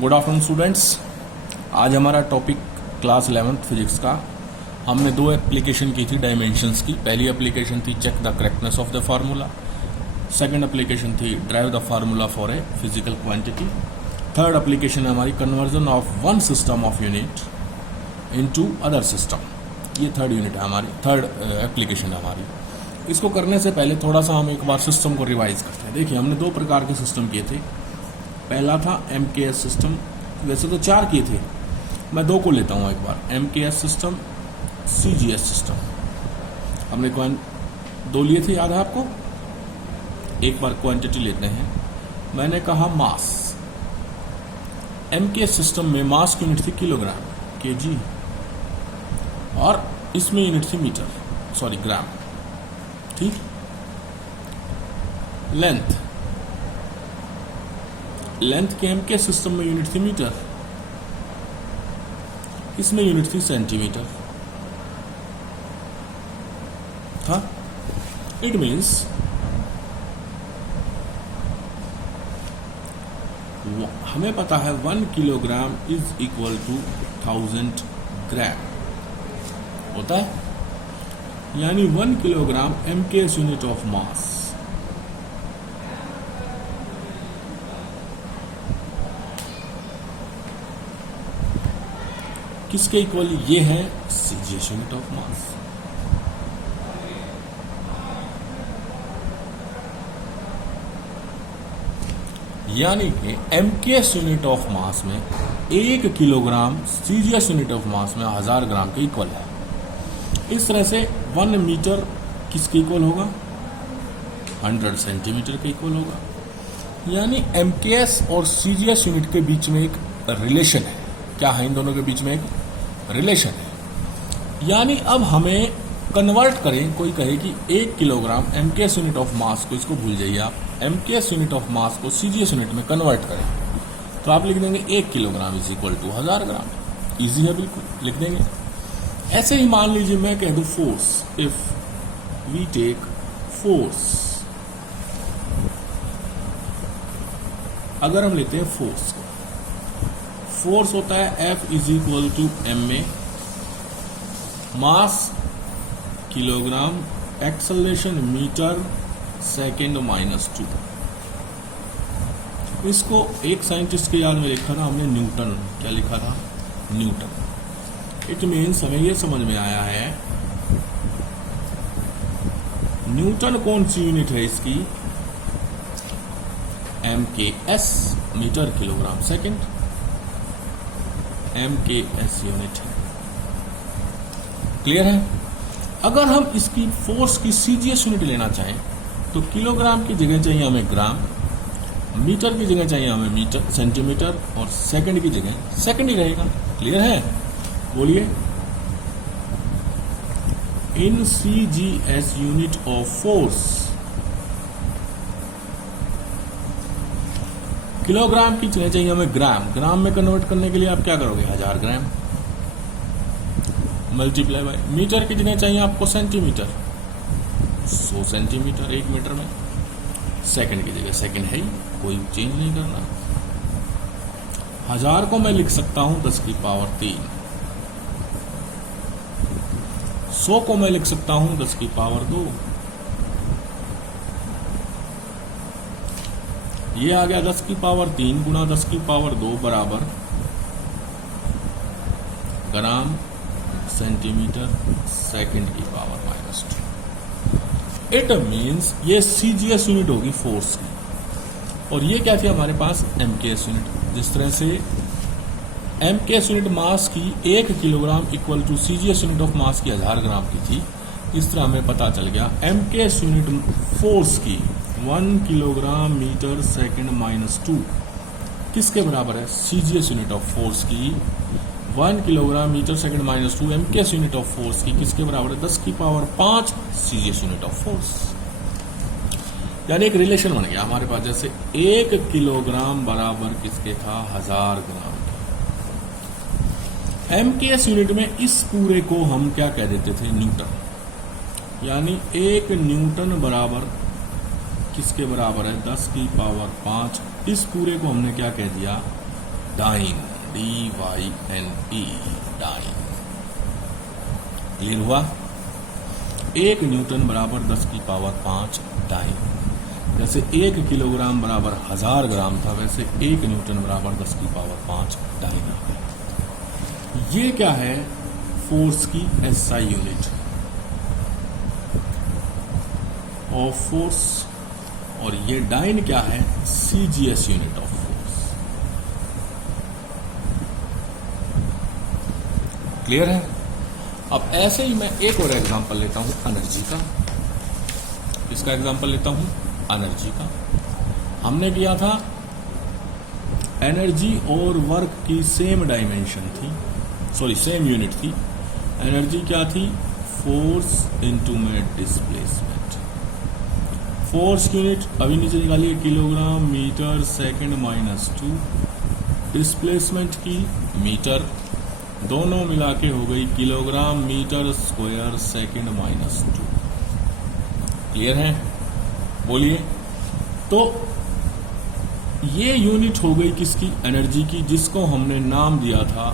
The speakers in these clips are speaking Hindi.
Good afternoon students. आज हमारा टॉपिक क्लास 11th फिजिक्स का। हमने दो एप्लीकेशन की थी डायमेंशंस की। पहली एप्लीकेशन थी check the correctness of the formula. Second application थी derive the formula for a physical quantity. Third application है हमारी conversion of one system of unit into other system. ये थर्ड यूनिट है हमारी, थर्ड एप्लीकेशन है हमारी। इसको करने से पहले थोड़ा सा हम एक बार सिस्टम को रिवाइज करते हैं। देखिए, हमने दो प्रकार के सिस्टम किए थे। पहला था MKS सिस्टम, वैसे तो चार किए थे, मैं दो को लेता हूँ एक बार। MKS system, CGS system. हमने दो लिए थे, याद है आपको? एक बार क्वांटिटी लेते हैं। मैंने कहा मास। MKS सिस्टम में मास की यूनिट थी किलोग्राम, kg, और इसमें यूनिट थी मीटर, सॉरी ग्राम। ठीक। लेंथ के MKS सिस्टम में यूनिट थी मीटर, इसमें यूनिट थी सेंटीमीटर। था। इट मीन्स हमें पता है 1 किलोग्राम इज इक्वल टू 1000 ग्राम होता है, यानी 1 किलोग्राम MKS यूनिट ऑफ मास। किसके इक्वल? ये है CGS यूनिट ऑफ मास। यानी कि MKS यूनिट ऑफ मास में 1 किलोग्राम CGS यूनिट ऑफ मास में 1000 ग्राम के इक्वल है। इस तरह से 1 मीटर किसके इक्वल होगा? 100 सेंटीमीटर के इक्वल होगा। यानी MKS और CGS यूनिट के बीच में एक रिलेशन है। क्या है इन दोनों के बीच में? एक रिलेशन है। यानी अब हमें कन्वर्ट करें, कोई कहे कि 1 किलोग्राम MKS यूनिट ऑफ मास को, इसको भूल जाइए आप, MKS यूनिट ऑफ मास को CGS यूनिट में कन्वर्ट करें, तो आप लिख देंगे 1 kilogram is equal to 1000 gram. Easy है, बिल्कुल लिख देंगे। ऐसे ही मान लीजिए मैं कह दूं force. If we take force, अगर हम लेते हैं फोर्स को, फोर्स होता है F is equal to ma, mass kilogram, acceleration metre second -2। इसको एक साइंटिस्ट के याद में लिखा था हमने, न्यूटन। क्या लिखा था? न्यूटन। इट मीन्स हमें यह समझ में आया है न्यूटन कौन सी यूनिट है इसकी? MKS, metre kilogram second, MKS unit है। क्लियर है? अगर हम इसकी फोर्स की CGS यूनिट लेना चाहें तो किलोग्राम की जगह चाहिए हमें ग्राम, मीटर की जगह चाहिए हमें मीटर, सेंटीमीटर, और सेकंड की जगह सेकंड ही रहेगा। क्लियर है? बोलिए। इन CGS unit of force, kilogram की जगह चाहिए हमें ग्राम। ग्राम में कन्वर्ट करने के लिए आप क्या करोगे? 1000 ग्राम मल्टीप्लाई बाय। मीटर की जगह चाहिए आपको सेंटीमीटर, 100 सेंटीमीटर 1 मीटर में। सेकंड की जगह सेकंड है ही, कोई चेंज नहीं करना। 1000 को मैं लिख सकता हूं 10 की पावर 3, 100 को मैं लिख सकता हूं 10 की पावर 2। ये आ गया 10 की पावर 3 गुणा 10 की पावर 2 बराबर ग्राम सेंटीमीटर सेकंड की पावर -2। इट मीन्स ये CGS यूनिट होगी फोर्स की, और ये क्या थी हमारे पास? MKS unit. जिस तरह से MKS यूनिट मास की 1 kilogram equal to CGS unit of mass की 1000 ग्राम की थी, इस तरह हमें पता चल गया MKS यूनिट फोर्स की 1 किलोग्राम मीटर सेकंड -2 किसके बराबर है? CGS यूनिट ऑफ फोर्स की 1 kilogram metre second -2 MKS unit of force की किसके बराबर है? 10 की power 5 CGS unit of force. यानी एक रिलेशन बन गया हमारे पास। जैसे 1 किलोग्राम बराबर किसके था? 1000 ग्राम के। MKS यूनिट में इस पूरे को हम क्या कह देते थे? न्यूटन। यानी 1 न्यूटन बराबर किसके बराबर है? 10 की पावर 5। इस पूरे को हमने क्या कह दिया? Dine, DYNE, dine. क्लियर हुआ? 1 न्यूटन बराबर 10 की पावर 5 डाइन। जैसे 1 किलोग्राम बराबर 1000 ग्राम था, वैसे 1 न्यूटन बराबर 10 की पावर 5 डाइन आ गया। ये क्या है? फोर्स की SI यूनिट ऑफ फोर्स, और ये डाइन क्या है? CGS unit of force. Clear है? अब ऐसे ही मैं एक और एग्जांपल लेता हूं एनर्जी का। इसका एग्जांपल लेता हूं एनर्जी का। हमने किया था एनर्जी और वर्क की सेम डायमेंशन थी, सॉरी सेम यूनिट थी। एनर्जी क्या थी? फोर्स इनटू में डिस्प्लेसमेंट। फोर्स की यूनिट अभी नीचे निकालिए, किलोग्राम मीटर सेकंड -2। डिस्प्लेसमेंट की मीटर, दोनों मिला के हो गई kilogram metre square second -2। Clear है? बोलिए। तो ये यूनिट हो गई किसकी? एनर्जी की, जिसको हमने नाम दिया था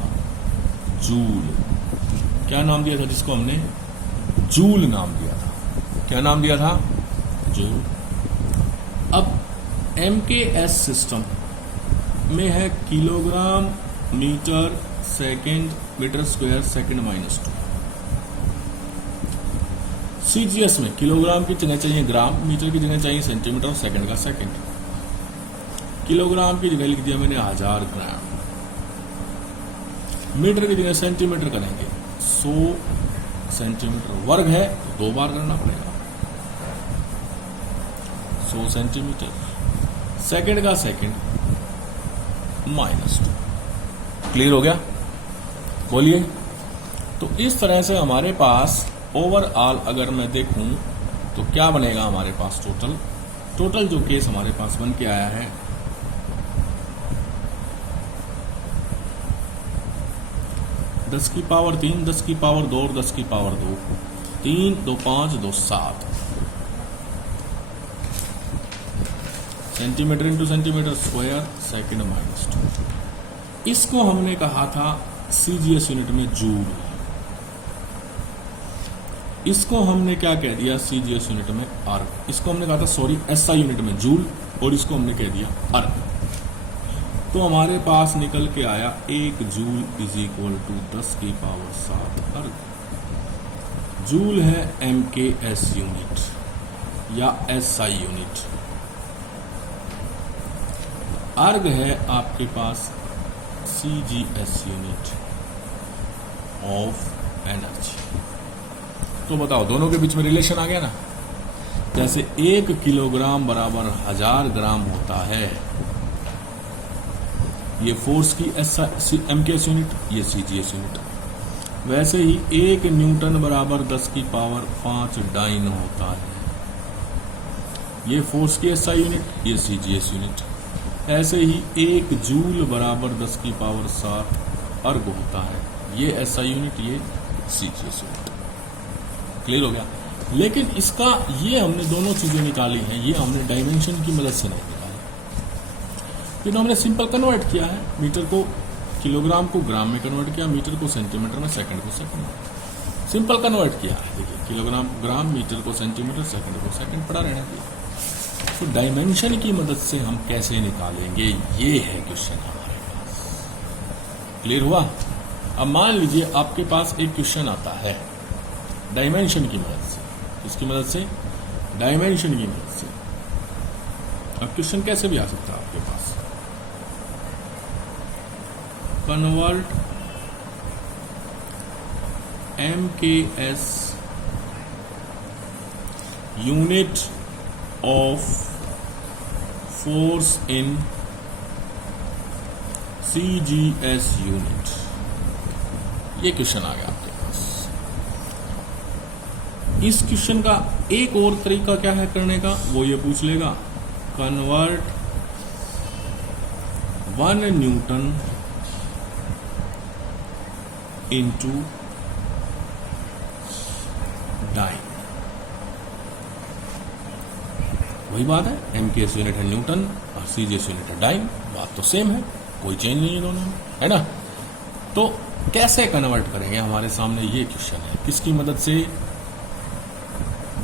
जूल। क्या नाम दिया था जिसको हमने? जूल नाम दिया था। क्या नाम दिया था? जूल। अब MKS सिस्टम में है kilogram metre second metre square second -2। CGS में किलोग्राम की जगह चाहिए ग्राम, मीटर की जगह चाहिए सेंटीमीटर, सेकंड का सेकंड। किलोग्राम की जगह लिख दिया मैंने 1000 ग्राम, मीटर की जगह सेंटीमीटर करेंगे 100 सेंटीमीटर। वर्ग है तो 2 बार करना पड़ेगा, 100 सेंटीमीटर। सेकंड का सेकंड -2। क्लियर हो गया? बोलिए। तो इस तरह से हमारे पास ओवरऑल अगर मैं देखूं तो क्या बनेगा हमारे पास? टोटल जो केस हमारे पास बन के आया है, दस की पावर 3, 10 की पावर 2 और 10 की power 2, 3 2 5 2 7 centimetre into centimetre square second -2। इसको हमने कहा था CGS यूनिट में जूल। इसको हमने क्या कह दिया? CGS यूनिट में अर्ग। इसको हमने कहा था SI यूनिट में जूल, और इसको हमने कह दिया अर्ग। तो हमारे पास निकल के आया 1 जूल = 10 की पावर 7 अर्ग। जूल है MKS यूनिट या SI यूनिट। अर्ग है आपके पास CGS यूनिट ऑफ एनर्जी। तो बताओ, दोनों के बीच में रिलेशन आ गया ना? जैसे 1 किलोग्राम बराबर 1000 ग्राम होता है, ये फोर्स की MKS यूनिट, ये CGS यूनिट। वैसे ही 1 न्यूटन बराबर 10 की पावर 5 डाइन होता है, ये फोर्स की SI यूनिट, ये CGS यूनिट। ऐसे ही 1 जूल बराबर 10 की पावर 7 अर्ग होता है, ये SI यूनिट, ये CGS यूनिट। क्लियर हो गया? लेकिन इसका ये हमने दोनों चीजें निकाली हैं, ये हमने डायमेंशन की मदद से नहीं निकाली, क्योंकि हमने सिंपल कन्वर्ट किया है। मीटर को किलोग्राम को ग्राम में कन्वर्ट किया, मीटर को सेंटीमीटर में, सेकंड को सेकंड में। सिंपल कन्वर्ट किया है। देखिए, किलोग्राम ग्राम, मीटर को सेंटीमीटर, सेकंड को सेकंड, पड़ा रहना चाहिए। तो डायमेंशन की मदद से हम कैसे निकालेंगे, ये है क्वेश्चन हमारे पास। क्लियर हुआ? अब मान लीजिए आपके पास एक क्वेश्चन आता है डायमेंशन की मदद से। किसकी मदद से? डायमेंशन की मदद से। अब क्वेश्चन कैसे भी आ सकता है आपके पास? Convert MKS unit of force in CGS unit. ये क्वेश्चन आ गया आपके पास। इस क्वेश्चन का एक और तरीका क्या है करने का, वो ये पूछ लेगा, कन्वर्ट 1 न्यूटन इंटू डाइन। वही बात है, MKS यूनिट है न्यूटन और CGS यूनिट है डाइन, बात तो सेम है। कोई चेंज नहीं है दोनों में, है ना। तो कैसे कन्वर्ट करेंगे, हमारे सामने ये क्वेश्चन है। किसकी मदद से?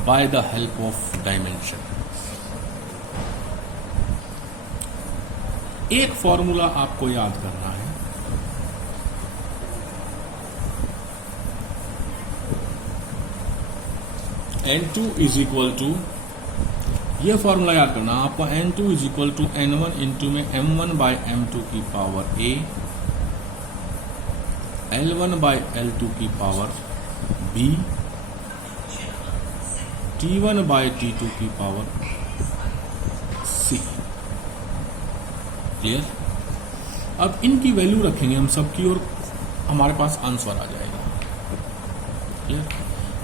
By the help of dimension. एक फॉर्मूला आपको याद करना है, N2 इज इक्वल टू, ये फॉर्मूला याद करना आपको, N2 is equal to N1 into में M1 बाय M2 की power A, L1 bye L2 की power B, T1 bye T2 की पावर C। क्लियर? अब इनकी वैल्यू रखेंगे हम सबकी और हमारे पास आंसर आ जाएगा। क्लियर?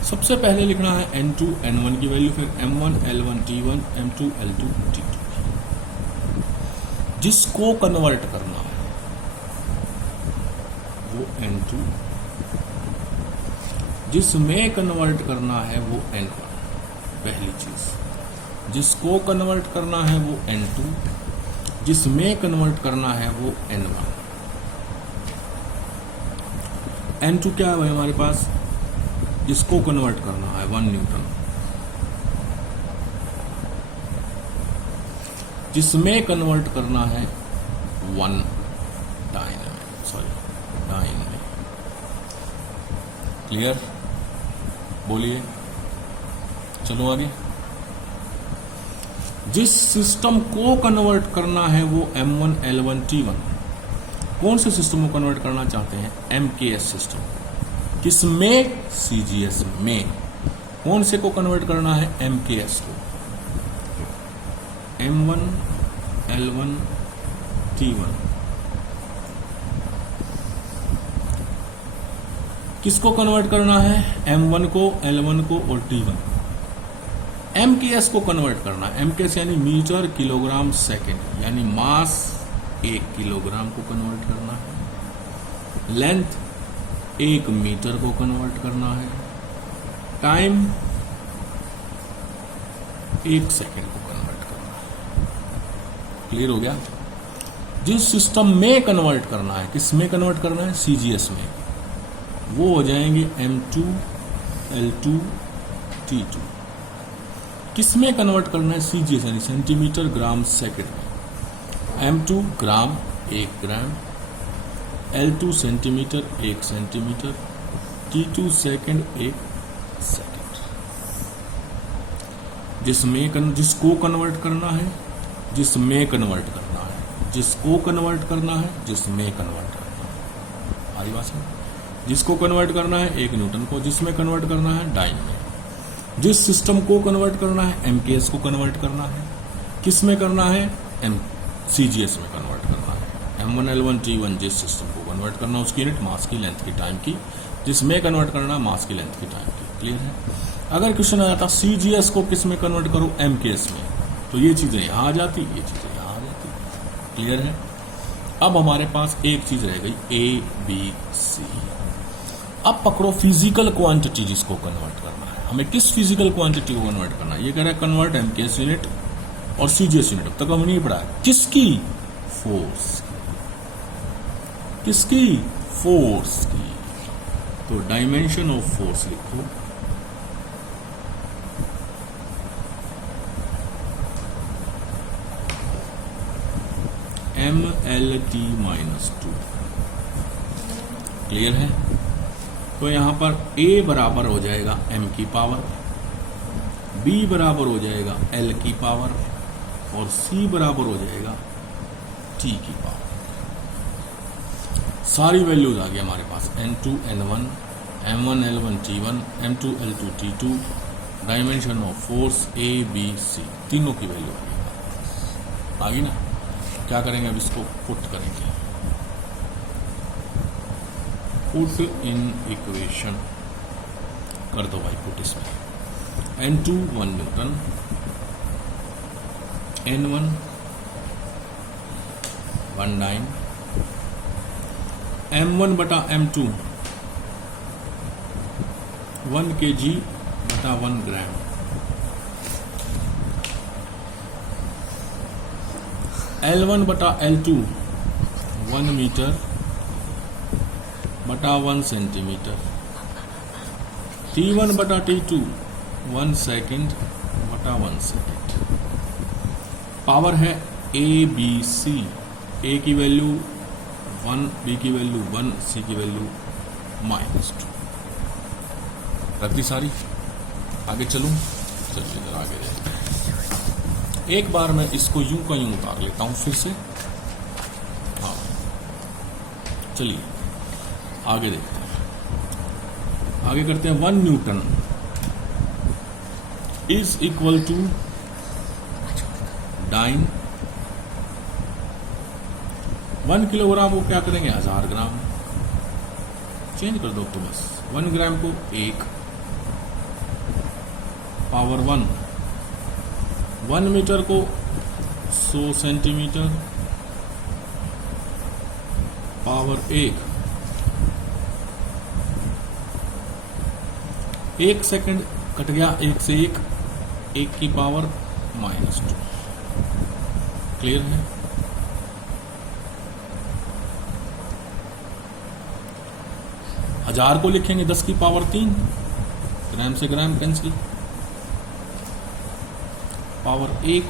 सबसे पहले लिखना है N2 N1 की वैल्यू, फिर M1 L1 T1 M2 L2 T2, जिसको कन्वर्ट करना है वो N2, जिसमें कन्वर्ट करना है वो N1। पहली चीज, जिसको कन्वर्ट करना है वो N2, जिसमें कन्वर्ट करना है वो N1। N2 क्या है भाई हमारे पास? जिसको कन्वर्ट करना है 1 न्यूटन, जिसमें कन्वर्ट करना है 1 डायनेमिक। क्लियर? बोलिए, चलो आगे। जिस सिस्टम को कन्वर्ट करना है वो M1 L1 T1। कौन से सिस्टम को कन्वर्ट करना चाहते हैं? MKS system. किसमें? CGS में। कौन से को कन्वर्ट करना है? MKS को। M1 L1 T1। किसको कन्वर्ट करना है? M1 को, L1 को और T1। MKS को कन्वर्ट करना है। MKS यानी मीटर किलोग्राम सेकेंड, यानी मास 1 किलोग्राम को कन्वर्ट करना है, लेंथ 1 मीटर को कन्वर्ट करना है, टाइम 1 सेकेंड को कन्वर्ट करना है। क्लियर हो गया? जिस सिस्टम में कन्वर्ट करना है, किस में कन्वर्ट करना है? CGS में। वो हो जाएंगे M2 L2 T2। किस में कन्वर्ट करना है? CGS यानी सेंटीमीटर ग्राम सेकेंड में। M2 ग्राम 1 gram, L2 centimetre 1 centimetre, T2 second 1 second. जिसको कन्वर्ट करना है, जिसमें कन्वर्ट करना है, जिसको कन्वर्ट करना है, जिसमें कन्वर्ट करना है। आगे बात है। जिसको कन्वर्ट करना है 1 न्यूटन को, जिसमें कन्वर्ट करना है डायनेमिक। जिस सिस्टम को कन्वर्ट करना है MKS को कन्वर्ट करना है, किस में करना है? CGS में कन्वर्ट करना है। M1 L1 T1 जिस सिस्टम को कन्वर्ट करना है उसकी यूनिट मास की, लेंथ की, टाइम की। जिसमें कन्वर्ट करना है मास की, लेंथ की, टाइम की। क्लियर है? अगर क्वेश्चन आ जाता CGS को किस में कन्वर्ट करो? MKS में, तो ये चीजें यहां आ जाती, ये चीजें यहां आ जाती। क्लियर है? अब हमारे पास एक चीज रह गई A B C। अब पकड़ो फिजिकल क्वांटिटी जिसको कन्वर्ट करना है। हमें किस फिजिकल क्वांटिटी को कन्वर्ट करना है? ये कह रहा है कन्वर्ट MKS यूनिट और CGS यूनिट। अब तक हमने नहीं पढ़ा है। किसकी? फोर्स। किसकी? फोर्स की। तो डायमेंशन ऑफ फोर्स लिखो, MLT-2। क्लियर है? तो यहां पर A बराबर हो जाएगा M की पावर, B बराबर हो जाएगा L की पावर और C बराबर हो जाएगा T की पावर। सारी वैल्यूज आ गई हमारे पास। N2 N1, M1 L1 T1, M2 L2 T2, dimension of force A B C, तीनों की वैल्यू आ गई ना। क्या करेंगे अब? इसको पुट करेंगे, पुट इन इक्वेशन कर दो भाई, पुट इसमें। N2 1 Newton, N1 1 dine, M1 बटा M2 1 kg बटा 1 ग्राम, L1 बटा L2 1 मीटर बटा 1 सेंटीमीटर, T1 बटा T2 1 सेकेंड बटा 1 सेकेंड। पावर है ए बी सी, ए की वैल्यू 1, बी की वैल्यू 1, सी की वैल्यू -2। रख दी सारी, आगे चलूं? चलिए जरा आगे देखते हैं। एक बार मैं इसको यूं का यूं उतार लेता हूं फिर से। हाँ, चलिए आगे देखते हैं। आगे करते हैं। 1 newton is equal to dyne. 1 kilogram को क्या करेंगे? 1000 ग्राम। चेंज कर दो तो बस 1 ग्राम को 1 पावर 1, 1 मीटर को 100 सेंटीमीटर पावर 1, 1 सेकंड कट गया, 1 से 1, 1 की पावर -2। क्लियर है? हजार को लिखेंगे 10 की पावर 3, ग्राम से gram cancel, power 1,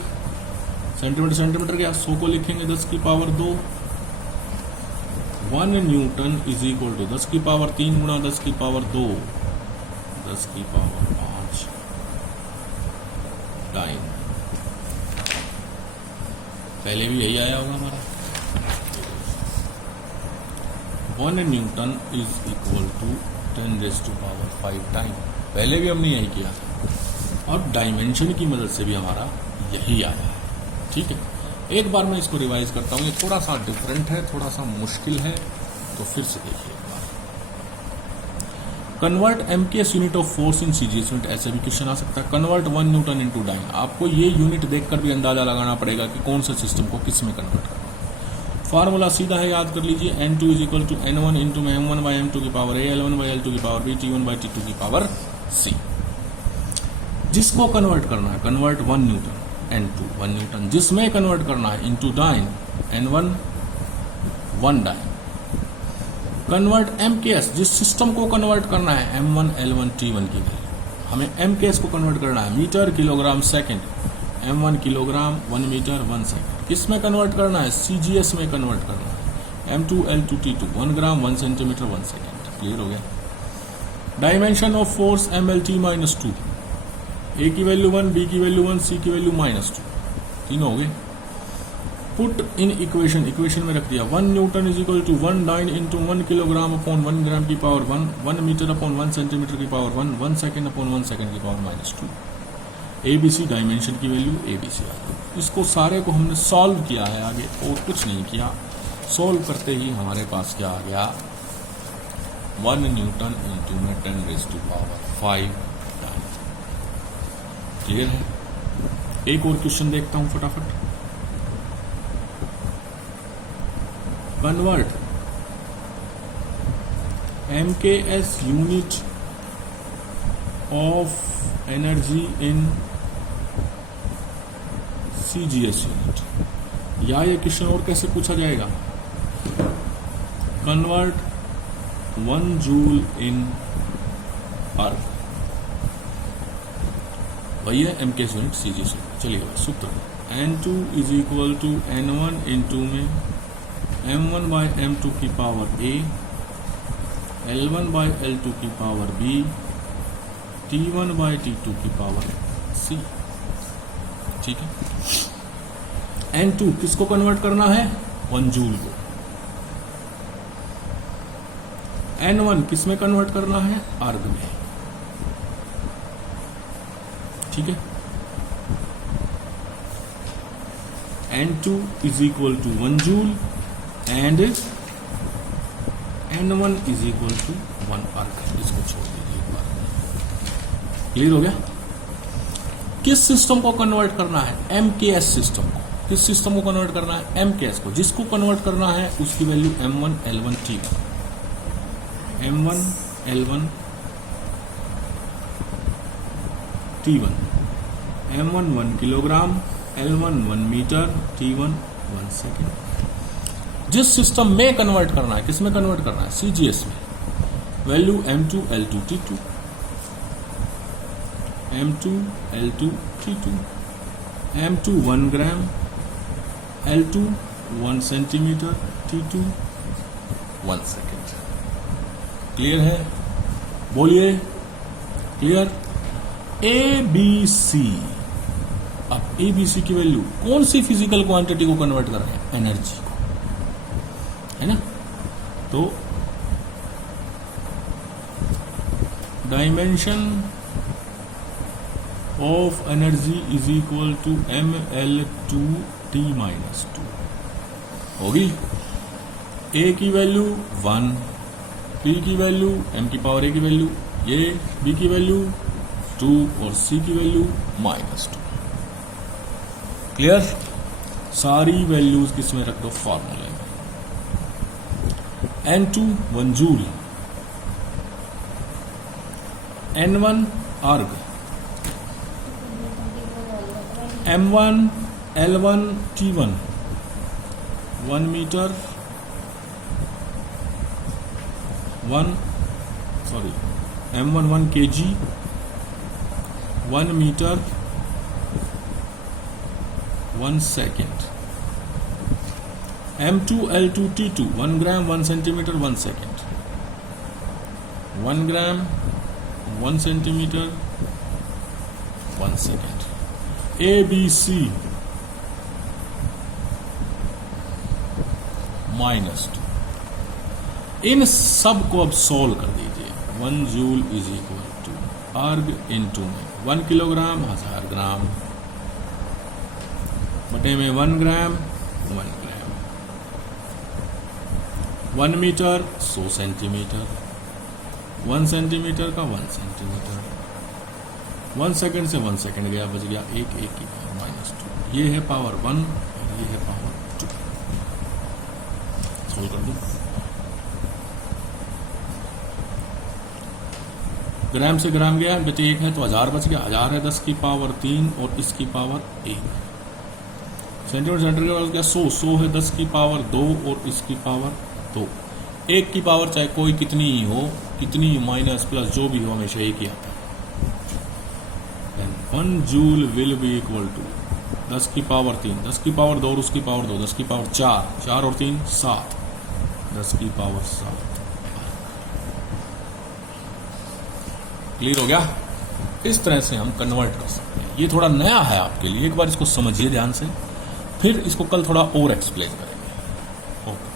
centimetre centimetre गया। 100 को लिखेंगे 10 की power 2, 1 newton is equal to 10 की पावर 3 गुणा 10 की पावर 2, 10 की पावर 5 डाइन। पहले भी यही आया होगा हमारा। 1 newton is equal to 10⁵ time. पहले भी हमने यही किया था और डायमेंशन की मदद से भी हमारा यही आया है। ठीक है, एक बार मैं इसको रिवाइज करता हूँ। ये थोड़ा सा डिफरेंट है, थोड़ा सा मुश्किल है, तो फिर से देखिए एक बार। Convert MKS unit of force in CGS unit, ऐसे भी क्वेश्चन आ सकता है। Convert 1 newton into dyne. आपको ये यूनिट देखकर भी अंदाजा लगाना पड़ेगा कि कौन से सिस्टम को किस में कन्वर्ट करना है। फार्मूला सीधा है, याद कर लीजिए। N2 is equal to N1 into M1 by M2 की power A, L1 by L2 की power B, T1 by T2 की पावर C। जिसको कन्वर्ट करना है, कन्वर्ट 1 न्यूटन N2 1 न्यूटन, जिसमें कन्वर्ट करना है into dyne N1 1 dyne. Convert MKS, जिस सिस्टम को कन्वर्ट करना है M1 L1 T1 की वैल्यू, हमें MKS को कन्वर्ट करना है metre kilogram second, M1 kilogram 1 metre 1 second. किस में कन्वर्ट करना है? CGS में कन्वर्ट करना है। M2 L2 T2 1 gram 1 centimetre 1 second. Clear हो गया? Dimension of force MLT-2, A की वैल्यू 1, B की वैल्यू 1, C की वैल्यू -2, तीनों हो गए। पुट इन इक्वेशन, इक्वेशन में रख दिया। 1 newton is equal to 1 dyne into 1 kilogram upon 1 gram की पावर 1, 1 मीटर अपॉन 1 सेंटीमीटर की पावर 1, 1 सेकंड अपॉन 1 सेकंड की पावर -2। ABC डायमेंशन की वैल्यू ABC आ गई। इसको सारे को हमने सॉल्व किया है, आगे और कुछ नहीं किया। सॉल्व करते ही हमारे पास क्या आ गया? 1 न्यूटन इंटू में 10⁵5 डाइन। क्लियर है? एक और क्वेश्चन देखता हूं फटाफट। Convert MKS unit of energy in CGS unit, या ये क्वेश्चन और कैसे पूछा जाएगा? कन्वर्ट 1 जूल इन अर्थ, वही है MKS यूनिट CGS यूनिट। चलिए सूत्र, N2 is equal to N1 into में M1 बाई M2 की power A, L1 by L2 की power B, T1 by T2 की पावर C। ठीक है, N2 किसको कन्वर्ट करना है? 1 जूल को। N1 किस में कन्वर्ट करना है? अर्ग में। ठीक है, N2 is equal to 1 joule and N1 is equal to 1 erg. इसको छोड़ दीजिए एक बार। क्लियर हो गया? किस सिस्टम को कन्वर्ट करना है? MKS सिस्टम को। किस सिस्टम को कन्वर्ट करना है? MKS को। जिसको कन्वर्ट करना है उसकी value M1 L1 T1, M1 L1 T1, M1 1 kilogram, L1 1 metre, T1 1 second. जिस सिस्टम में कन्वर्ट करना है, किस में कन्वर्ट करना है, CGS में, value M2 L2 T2, M2 L2 T2, M2 1 gram, L2 1 centimetre, T2 1 second. Clear है? बोलिए क्लियर। ABC, अब ABC की वैल्यू कौन सी फिजिकल क्वांटिटी को कन्वर्ट कर रहे हैं, एनर्जी को, है ना। तो dimension of energy is equal to ML2T minus 2 होगी। A की वैल्यू 1, P की वैल्यू M की पावर A की वैल्यू ये, B की वैल्यू 2 और C की वैल्यू -2। क्लियर? सारी वैल्यूज किसमें रख दो, फॉर्मूले में। N2 1 जूल, N1 अर्ग, M1 L1 T1 1 metre, M1 1 kg 1 metre 1 second, M2 L2 T2 1 gram 1 centimetre 1 second, 1 gram 1 centimetre 1 second. ABC -2। इन सब को अब सोल्व कर दीजिए। 1 joule is equal to erg into में 1 किलोग्राम 1000 ग्राम बटे में 1 gram 1 gram, 1 metre 100 centimetre, 1 centimetre का 1 सेंटीमीटर, 1 सेकंड से 1 सेकंड गया, बच गया 1 की पावर -2। ये है पावर 1 और ये है पावर 2। सोल्व कर दो। ग्राम से ग्राम गया, बचे 1 है तो 1000 बच गया। 1000 है 10 की पावर 3 और इसकी पावर 1। सेंटीमीटर सेंटर के पास गया 100 है 10 की पावर 2 और इसकी पावर 2। 1 की पावर चाहे कोई कितनी ही हो, कितनी माइनस प्लस जो भी हो, हमेशा 1 ही आता है। 1 joule will be equal to 10 की पावर 3, 10 की पावर 2 और उसकी पावर 2, 10 की पावर 4, 4 और 3 7, 10 की पावर 7। क्लियर हो गया? इस तरह से हम कन्वर्ट कर सकते हैं। ये थोड़ा नया है आपके लिए, एक बार इसको समझिए ध्यान से, फिर इसको कल थोड़ा और एक्सप्लेन करेंगे। ओके।